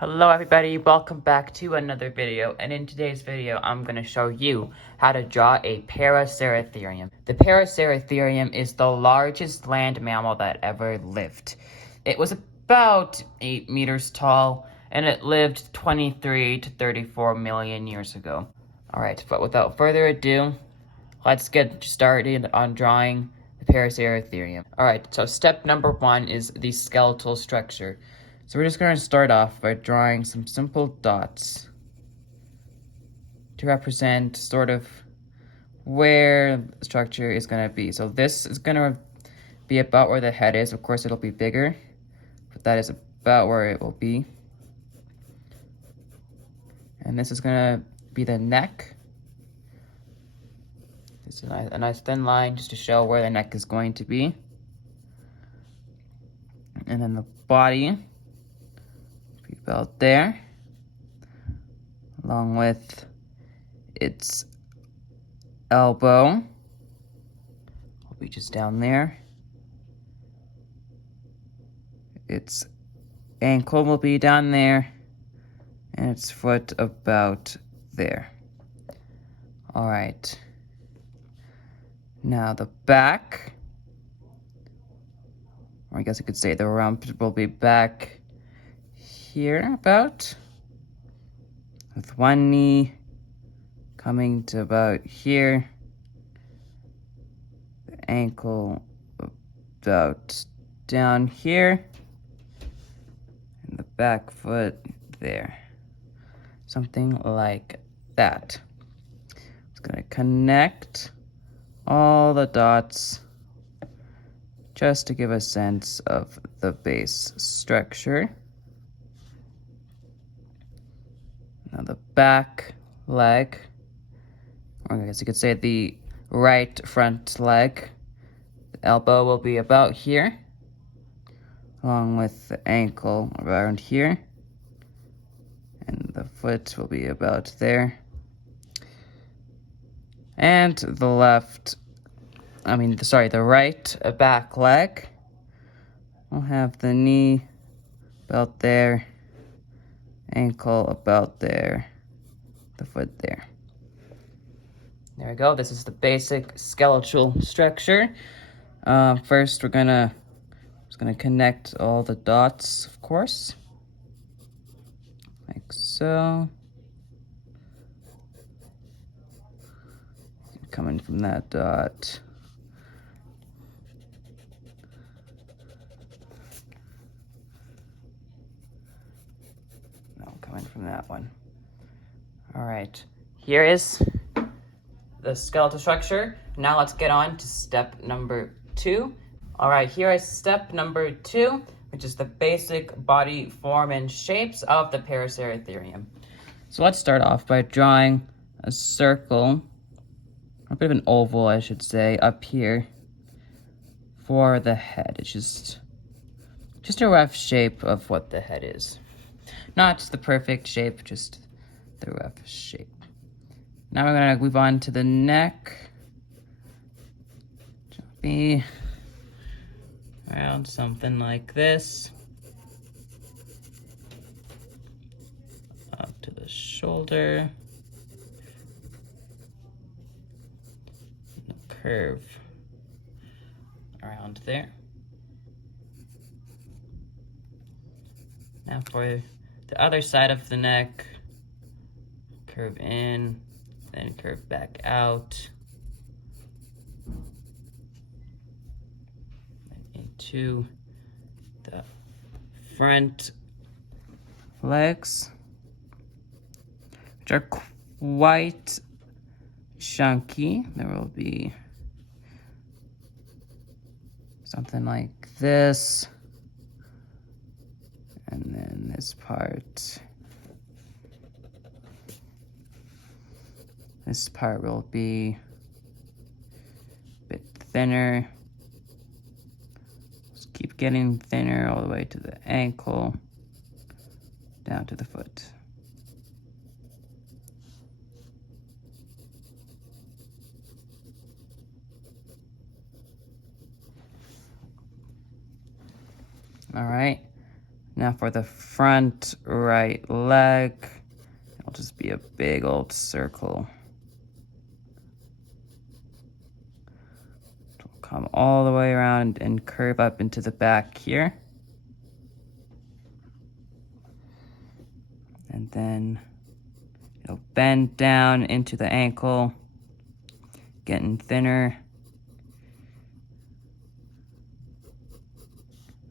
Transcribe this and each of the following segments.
Hello everybody, welcome back to another video, and in today's video I'm going to show you how to draw a Paraceratherium. The Paraceratherium is the largest land mammal that ever lived. It was about 8 meters tall, and it lived 23 to 34 million years ago. Alright, but without further ado, let's get started on drawing the Paraceratherium. Alright, so step number 1 is the skeletal structure. So we're just going to start off by drawing some simple dots to represent sort of where the structure is going to be. So this is going to be about where the head is. Of course, it'll be bigger, but that is about where it will be. And this is going to be the neck. It's a nice thin line just to show where the neck is going to be. And then the body. About there, along with its elbow will be just down there. Its ankle will be down there, and its foot about there. All right. Now the back, or I guess I could say the rump will be back here about, with one knee coming to about here, the ankle about down here, and the back foot there. Something like that. It's going to connect all the dots just to give a sense of the base structure. Now the back leg, or I guess you could say the right front leg, the elbow will be about here, along with the ankle around here, and the foot will be about there. And the right back leg will have the knee about there, ankle about there, the foot there. There we go. This is the basic skeletal structure. First, we're gonna connect all the dots, of course, like so. Coming from that dot. Coming from that one. All right, here is the skeletal structure. Now let's get on to step number 2. All right, here is step number 2, which is the basic body form and shapes of the Paraceratherium. So let's start off by drawing a circle, a bit of an oval, I should say, up here for the head. It's just a rough shape of what the head is. Not the perfect shape, just the rough shape. Now we're going to move on to the neck. Which will be around something like this. Up to the shoulder. And the curve around there. Now for the other side of the neck, curve in, then curve back out, and into the front legs, which are quite chunky. There will be something like this. And then this part will be a bit thinner. Just keep getting thinner all the way to the ankle, down to the foot. All right. Now for the front right leg, it'll just be a big old circle. It'll come all the way around and curve up into the back here. And then it'll bend down into the ankle, getting thinner.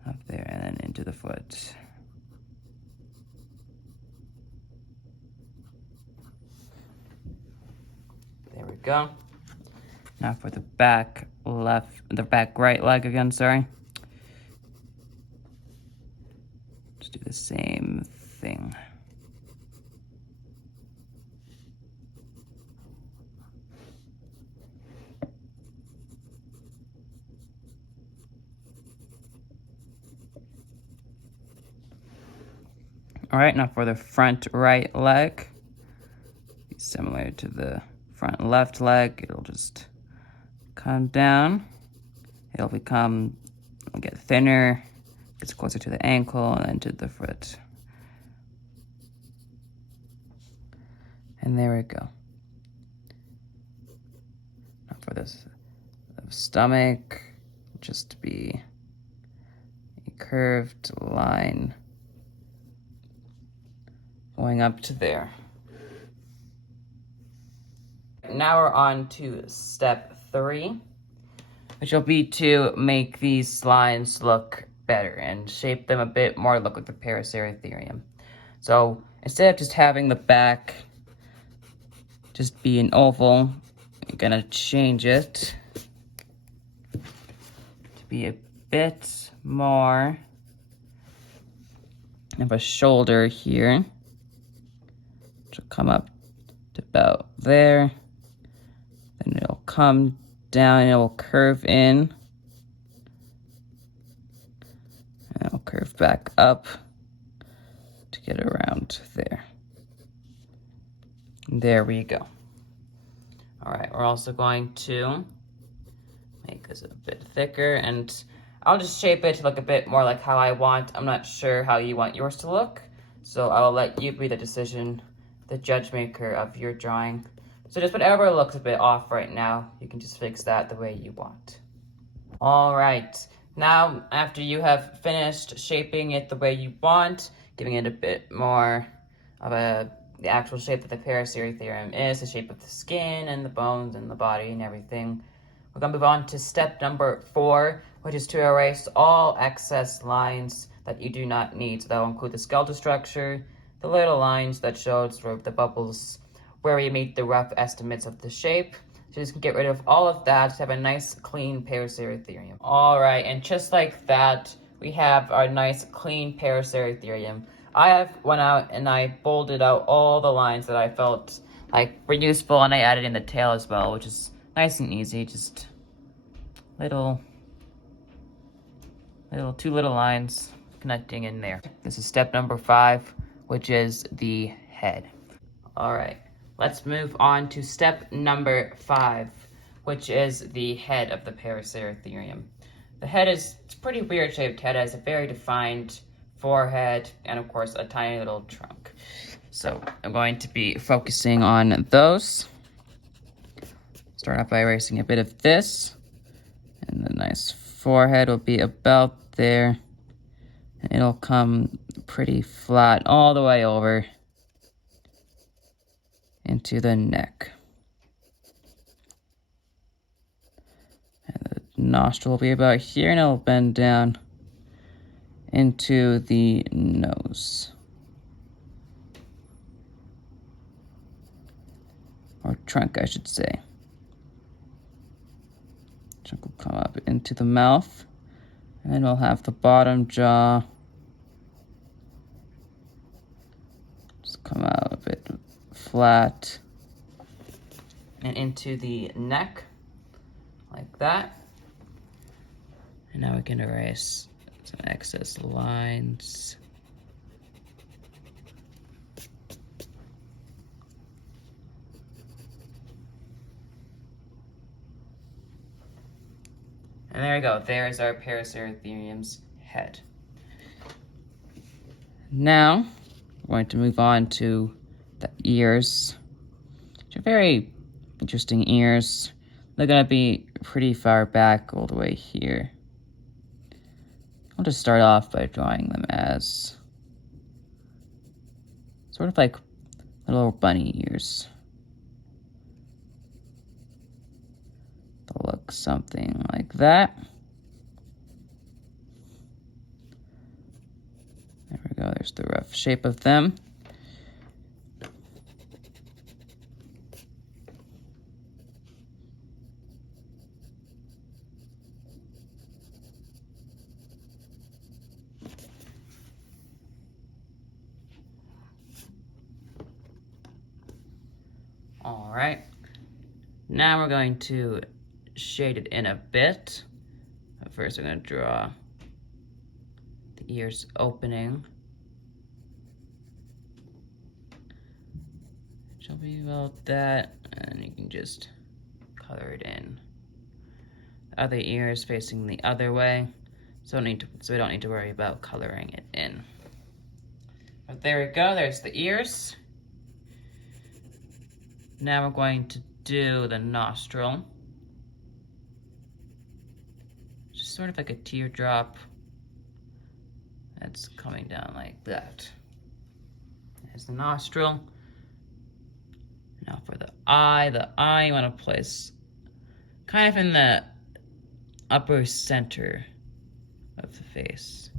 Up there and then into the foot. There we go. Now for the back right leg again, sorry. Just do the same thing. All right, now for the front right leg, similar to the front left leg, it'll just come down. It'll get thinner, gets closer to the ankle and then to the foot. And there we go. Now for this stomach, just be a curved line going up to there. Now we're on to step 3, which will be to make these lines look better and shape them a bit more like the Paraceratherium. So instead of just having the back just be an oval, I'm gonna change it to be a bit more of a shoulder here. Which will come up to about there. Then it'll come down and it will curve in. And it'll curve back up to get around there. There we go. All right, we're also going to make this a bit thicker, and I'll just shape it to look a bit more like how I want. I'm not sure how you want yours to look, so I'll let you be the judge maker of your drawing. So just whatever looks a bit off right now, you can just fix that the way you want. All right, now after you have finished shaping it the way you want, giving it a bit more of the actual shape that the Paraceratherium is, the shape of the skin and the bones and the body and everything, we're gonna move on to step number 4, which is to erase all excess lines that you do not need. So that will include the skeletal structure, the little lines that showed sort of the bubbles where we made the rough estimates of the shape. So just get rid of all of that to have a nice clean Paraceratherium. All right, and just like that, we have our nice clean Paraceratherium. I have went out and I bolded out all the lines that I felt like were useful, and I added in the tail as well, which is nice and easy, just two little lines connecting in there. This is step number 5, which is the head. All right, let's move on to step number 5, which is the head of the Paraceratherium. The head it's a pretty weird shaped head. It has a very defined forehead and of course a tiny little trunk. So I'm going to be focusing on those. Start off by erasing a bit of this, and the nice forehead will be about there. And it'll come pretty flat all the way over into the neck. And the nostril will be about here, and it'll bend down into the nose. Or trunk, I should say. Trunk will come up into the mouth, and then we'll have the bottom jaw just come out a bit flat and into the neck like that. And now we can erase some excess lines. And there we go, there's our Paraceratherium's head. Now, we're going to move on to the ears, which are very interesting ears. They're going to be pretty far back all the way here. I'll just start off by drawing them as sort of like little bunny ears. They'll look something like that. There we go, there's the rough shape of them. All right, now we're going to shade it in a bit. But first, I'm going to draw the ears opening. Which will be about that, and you can just color it in. The other ear is facing the other way, so we don't need to worry about coloring it in. But there we go, there's the ears. Now we're going to do the nostril. Just sort of like a teardrop that's coming down like that. There's the nostril. Now for the eye you want to place kind of in the upper center of the face.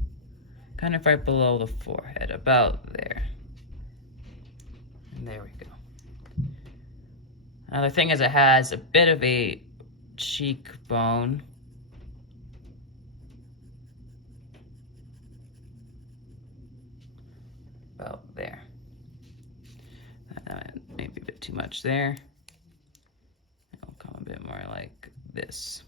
Kind of right below the forehead, about there. And there we go. Another thing is it has a bit of a cheekbone. About there. Maybe a bit too much there. It'll come a bit more like this.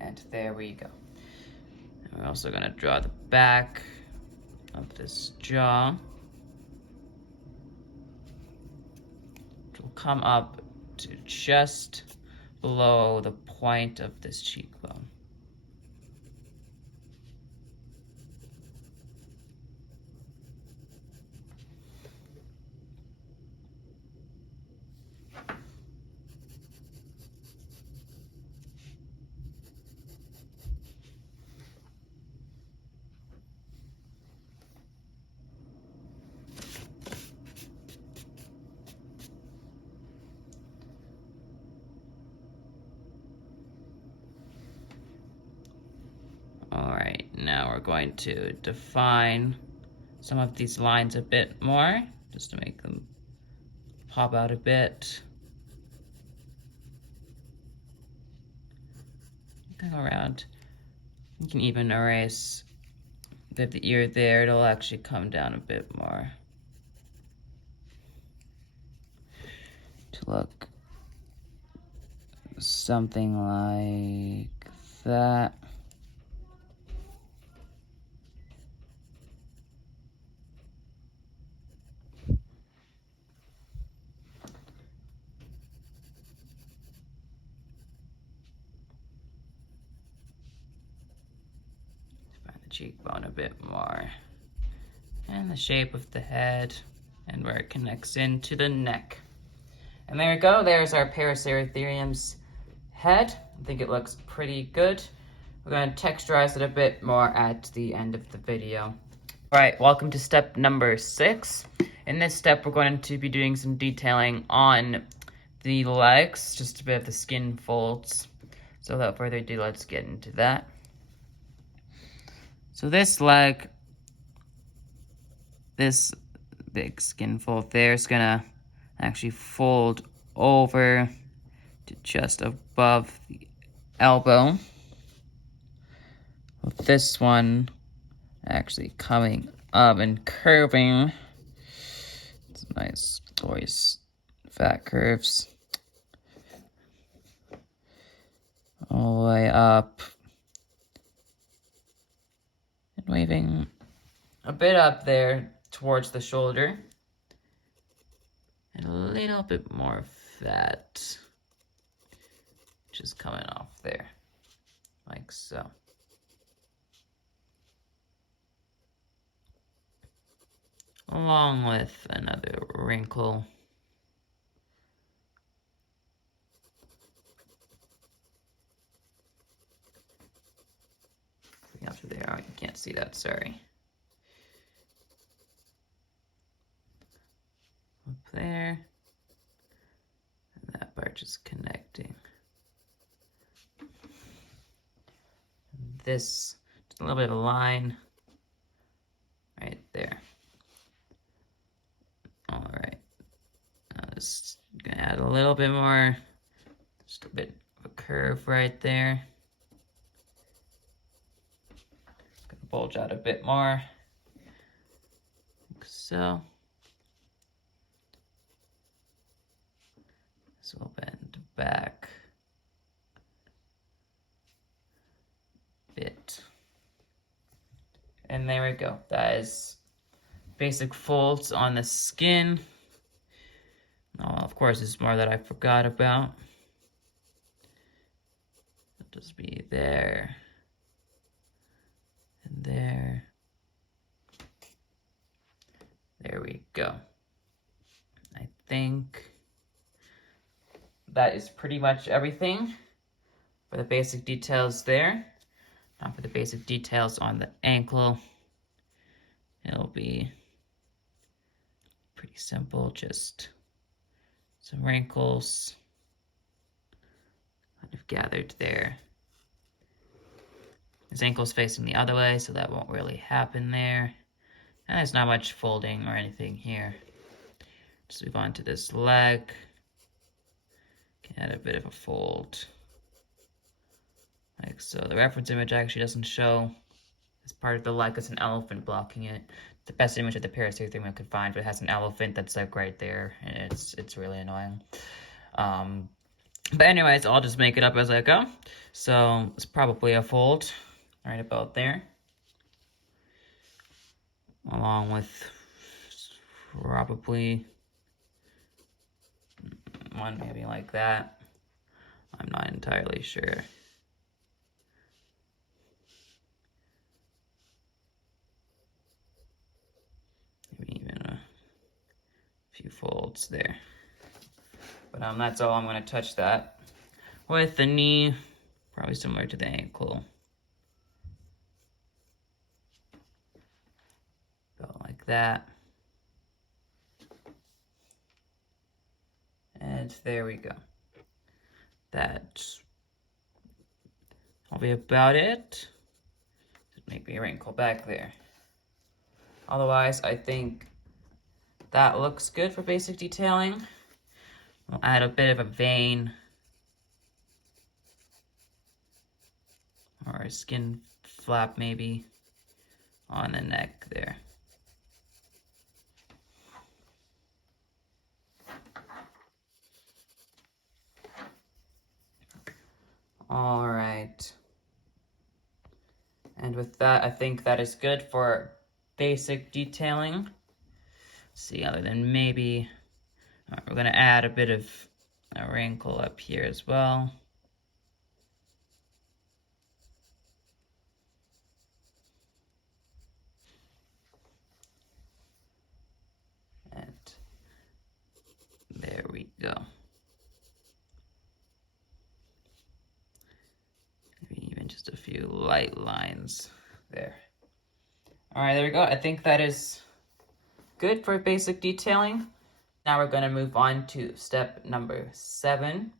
And there we go. And we're also gonna draw the back of this jaw. It will come up to just below the point of this cheekbone. All right, now we're going to define some of these lines a bit more, just to make them pop out a bit. You can go around. You can even erase the ear there. It'll actually come down a bit more to look something like that. Cheekbone a bit more, and the shape of the head, and where it connects into the neck. And there we go, there's our Paraceratherium's head. I think it looks pretty good. We're going to texturize it a bit more at the end of the video. All right, welcome to step number 6. In this step, we're going to be doing some detailing on the legs, just a bit of the skin folds. So without further ado, let's get into that. So this leg, this big skin fold there is gonna actually fold over to just above the elbow. With this one actually coming up and curving. It's nice, glorious fat curves. All the way up. Waving a bit up there towards the shoulder, and a little bit more fat just coming off there. like so. Along with another wrinkle. Up to there, oh, you can't see that, sorry. Up there. And that part just connecting. And this, just a little bit of a line right there. All right. Now just gonna add a little bit more, just a bit of a curve right there. Gonna bulge out a bit more, like so. This will bend back a bit. And there we go. That is basic folds on the skin. Oh, of course, there's more that I forgot about. It'll just be there and there. There we go. I think that is pretty much everything for the basic details there. Now for the basic details on the ankle, it'll be pretty simple, just some wrinkles kind of gathered there. His ankle's facing the other way, so that won't really happen there. And there's not much folding or anything here. Just move on to this leg. Can add a bit of a fold. Like so. The reference image actually doesn't show as part of the leg as an elephant blocking it. The best image of the Paraceratherium I could find, but it has an elephant that's like right there, and it's really annoying. But anyways, I'll just make it up as I go. So it's probably a fold right about there, along with probably one maybe like that. I'm not entirely sure. Maybe even a few folds there. But that's all I'm going to touch that. With the knee, probably similar to the ankle. Go like that. And there we go. That'll be about it. Maybe a wrinkle back there. Otherwise, I think that looks good for basic detailing. We'll add a bit of a vein or a skin flap maybe on the neck there. All right. And with that, I think that is good for basic detailing. Let's see, other than maybe, we're gonna add a bit of a wrinkle up here as well. And there we go. Maybe even just a few light lines there. All right, there we go. I think that is good for basic detailing. Now we're going to move on to step number 7,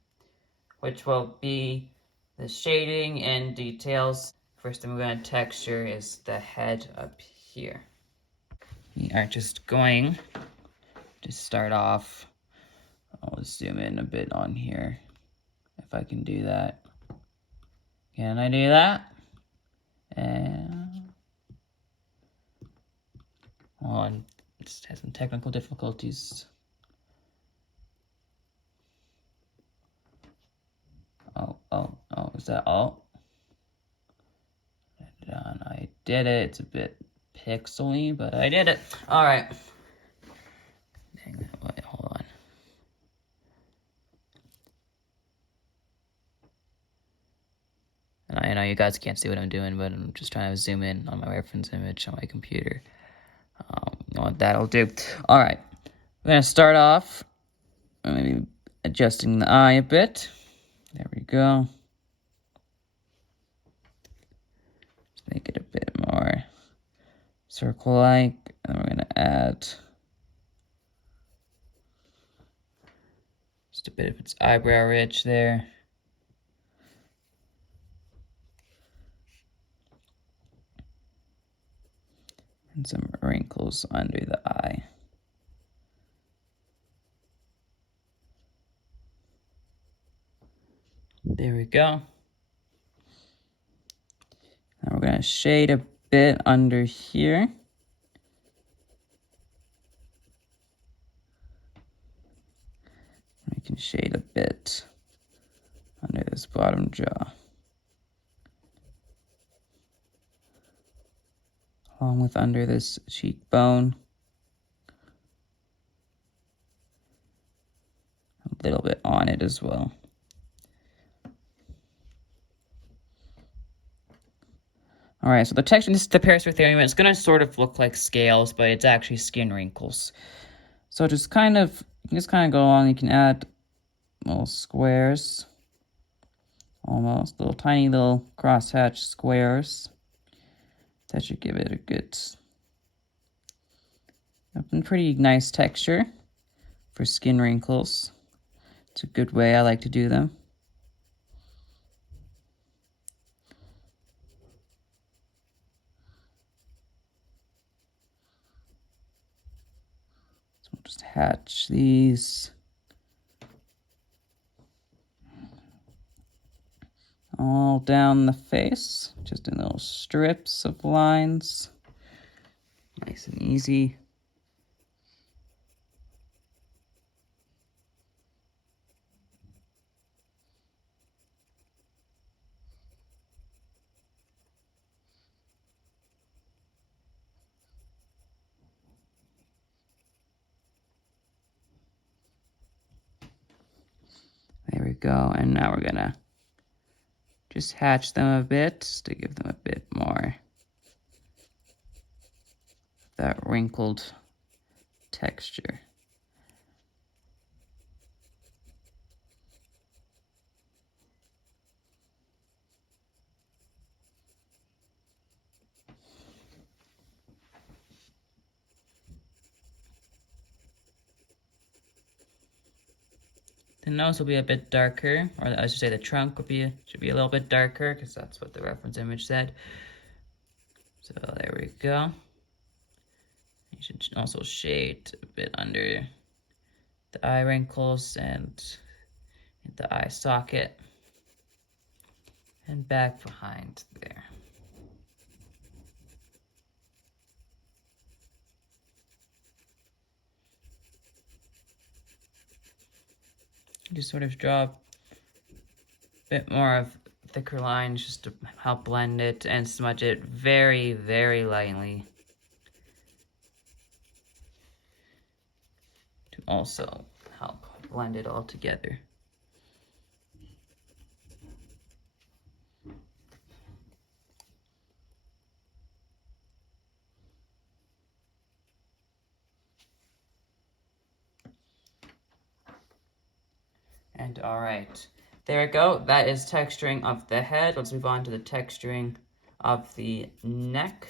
which will be the shading and details. First thing we're going to texture is the head up here. We are just going to start off. I'll zoom in a bit on here if I can do that. Can I do that? And hold on, just had some technical difficulties. Oh, is that all? Done. I did it. It's a bit pixely, but I did it. All right. Wait, hold on. And I know you you guys can't see what I'm doing, but I'm just trying to zoom in on my reference image on my computer. You know what that'll do. All right, we're gonna start off maybe adjusting the eye a bit. There we go. Just make it a bit more circle-like, and we're gonna add just a bit of its eyebrow ridge there. And some wrinkles under the eye. There we go. Now we're gonna shade a bit under here. We can shade a bit under this bottom jaw. Along with under this cheekbone. A little bit on it as well. All right, so the texture, this is the Paraceratherium. It's gonna sort of look like scales, but it's actually skin wrinkles. So just kind of, you can just kind of go along. You can add little squares, almost little tiny little crosshatch squares. That should give it a good, pretty nice texture for skin wrinkles. It's a good way I like to do them. So we'll just hatch these all down the face, just in little strips of lines. Nice and easy. There we go, and now we're gonna just hatch them a bit to give them a bit more of that wrinkled texture. The nose will be a bit darker, or I should say the trunk should be a little bit darker, because that's what the reference image said. So there we go. You should also shade a bit under the eye wrinkles and the eye socket, and back behind there. Just sort of draw a bit more of thicker lines just to help blend it, and smudge it very, very lightly to also help blend it all together. And all right, there we go. That is texturing of the head. Let's move on to the texturing of the neck.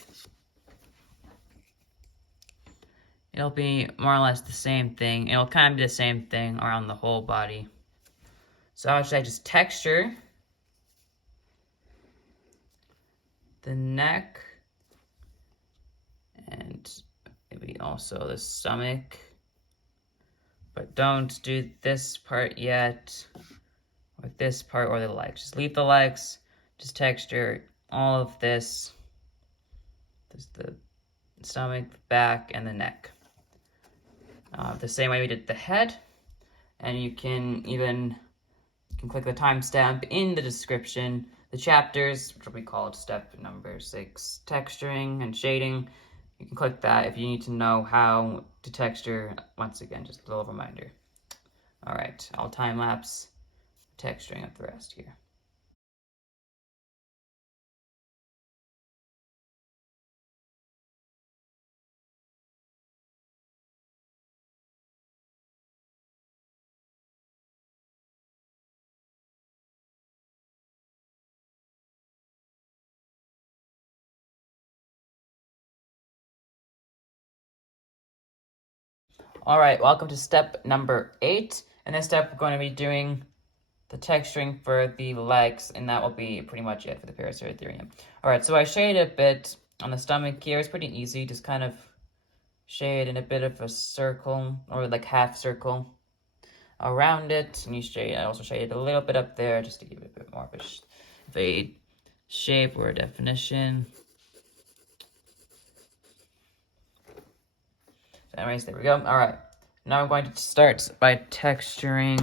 It'll be more or less the same thing. It'll kind of be the same thing around the whole body. So how should I just texture the neck and maybe also the stomach? But don't do this part yet, or this part, or the legs. Just leave the legs. Just texture all of this. There's the stomach, the back, and the neck. The same way we did the head. And you can click the timestamp in the description. The chapters, which will be called step number 6, texturing and shading. You can click that if you need to know how to texture. Once again, just a little reminder. All right, I'll time lapse texturing up the rest here. All right, welcome to step number 8. In this step, we're going to be doing the texturing for the legs, and that will be pretty much it for the Paraceratherium. All right, so I shaded a bit on the stomach here. It's pretty easy, just kind of shade in a bit of a circle, or like half circle around it. And I also shaded a little bit up there just to give it a bit more of a shape or a definition. So anyways, there we go. All right, now I'm going to start by texturing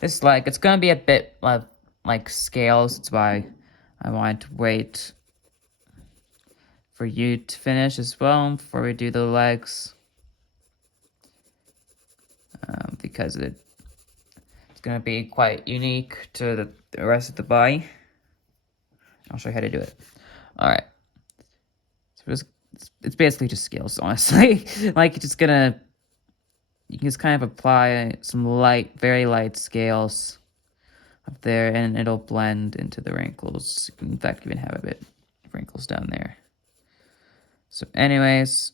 this leg. It's going to be a bit like scales. That's why I wanted to wait for you to finish as well before we do the legs. Because it's going to be quite unique to the rest of the body. I'll show you how to do it. All right. So it's basically just scales, honestly. Like, you can just kind of apply some very light scales up there, and it'll blend into the wrinkles. In fact, even have a bit of wrinkles down there. So anyways,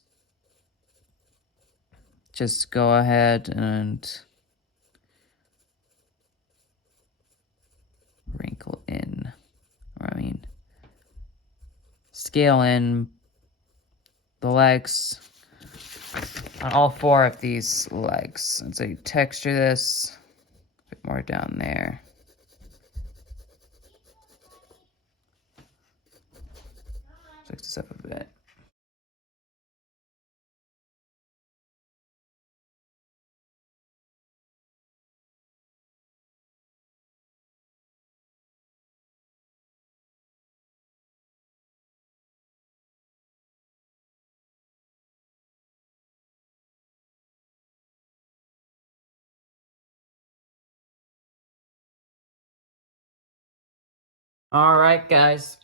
just go ahead and wrinkle in, scale in the legs on all 4 of these legs. And so you texture this a bit more down there. Fix this up a bit. Alright, guys.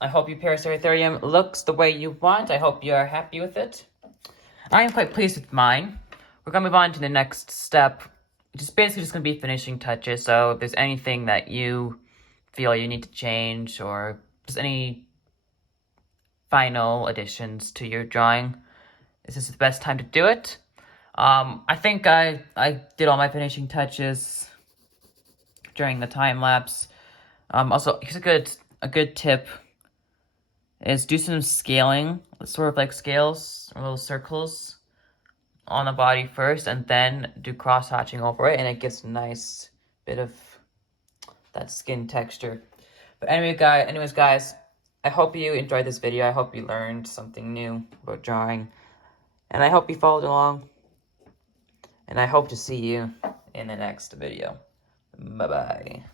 I hope your Paraceratherium looks the way you want. I hope you are happy with it. I am quite pleased with mine. We're going to move on to the next step, which is basically just going to be finishing touches. So if there's anything that you feel you need to change, or just any final additions to your drawing, this is the best time to do it. I think I did all my finishing touches during the time lapse. Also, here's a good tip is do some scaling, sort of like scales or little circles on the body first, and then do cross-hatching over it, and it gives a nice bit of that skin texture. But anyways, guys, I hope you enjoyed this video. I hope you learned something new about drawing, and I hope you followed along, and I hope to see you in the next video. Bye-bye.